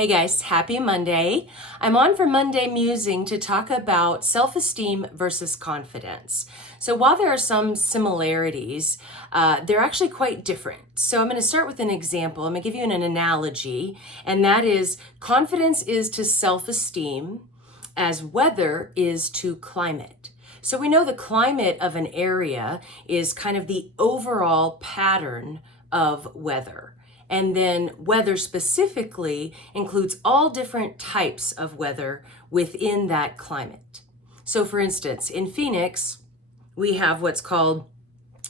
Hey guys, happy Monday. I'm on for Monday Musing to talk about self-esteem versus confidence. So while there are some similarities, they're actually quite different. So I'm going to start with an example. I'm going to give you an analogy, and that is confidence is to self-esteem as weather is to climate. So we know the climate of an area is kind of the overall pattern of weather. And then weather specifically includes all different types of weather within that climate. So for instance, in Phoenix, we have what's called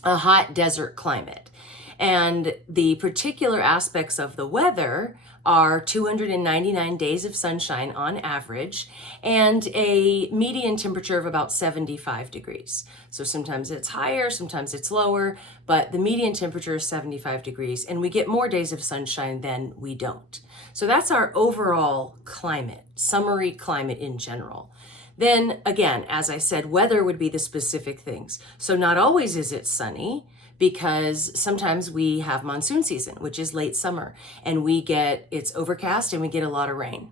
a hot desert climate. And the particular aspects of the weather are 299 days of sunshine on average and a median temperature of about 75 degrees. So sometimes it's higher, sometimes it's lower, but the median temperature is 75 degrees and we get more days of sunshine than we don't. So that's our overall climate, summary climate in general. Then again, as I said, weather would be the specific things. So not always is it sunny, because sometimes we have monsoon season, which is late summer, and it's overcast and we get a lot of rain.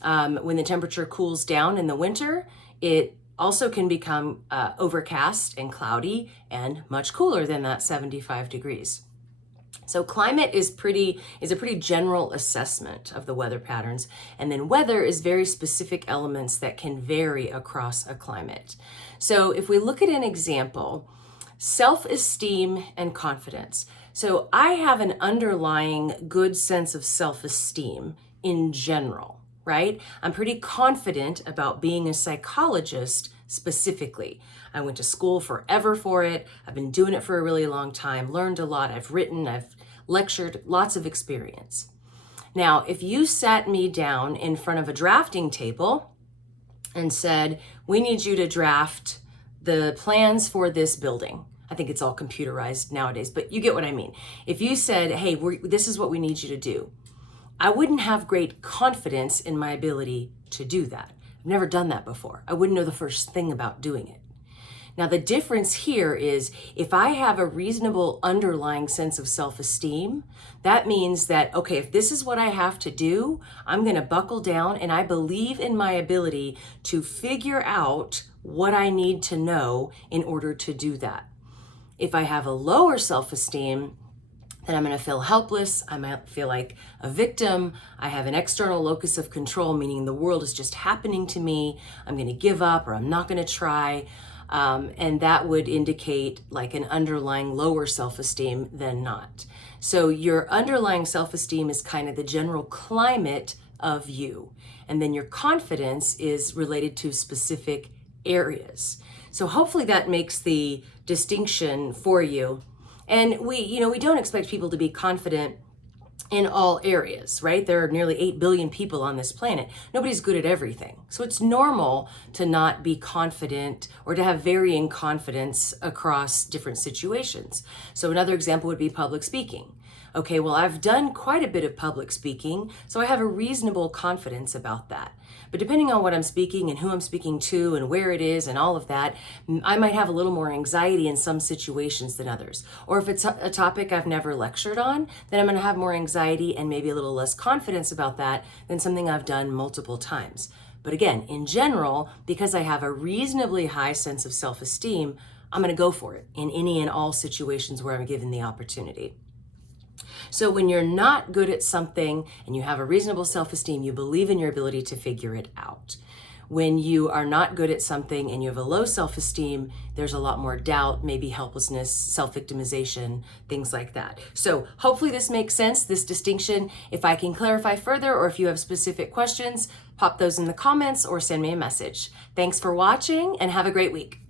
When the temperature cools down in the winter, it also can become overcast and cloudy and much cooler than that 75 degrees. So climate is a pretty general assessment of the weather patterns, and then weather is very specific elements that can vary across a climate. So if we look at an example, self-esteem and confidence. So I have an underlying good sense of self-esteem in general, right? I'm pretty confident about being a psychologist specifically. I went to school forever for it. I've been doing it for a really long time, learned a lot. I've written, I've lectured, lots of experience. Now, if you sat me down in front of a drafting table and said, we need you to draft the plans for this building. I think it's all computerized nowadays, but you get what I mean. If you said, hey, this is what we need you to do, I wouldn't have great confidence in my ability to do that. I've never done that before. I wouldn't know the first thing about doing it. Now, the difference here is if I have a reasonable underlying sense of self-esteem, that means that, okay, if this is what I have to do, I'm going to buckle down and I believe in my ability to figure out what I need to know in order to do that. If I have a lower self-esteem, then I'm going to feel helpless. I might feel like a victim. I have an external locus of control, meaning the world is just happening to me. I'm going to give up or I'm not going to try. And that would indicate like an underlying lower self-esteem than not. So your underlying self-esteem is kind of the general climate of you. And then your confidence is related to specific areas. So hopefully that makes the distinction for you. And we don't expect people to be confident in all areas, right? There are nearly 8 billion people on this planet. Nobody's good at everything. So it's normal to not be confident or to have varying confidence across different situations. So another example would be public speaking. Okay, well, I've done quite a bit of public speaking, so I have a reasonable confidence about that. But depending on what I'm speaking and who I'm speaking to and where it is and all of that, I might have a little more anxiety in some situations than others. Or if it's a topic I've never lectured on, then I'm going to have more anxiety and maybe a little less confidence about that than something I've done multiple times. But again, in general, because I have a reasonably high sense of self-esteem, I'm going to go for it in any and all situations where I'm given the opportunity. So when you're not good at something and you have a reasonable self-esteem, you believe in your ability to figure it out. When you are not good at something and you have a low self-esteem, there's a lot more doubt, maybe helplessness, self-victimization, things like that. So hopefully this makes sense, this distinction. If I can clarify further or if you have specific questions, pop those in the comments or send me a message. Thanks for watching and have a great week.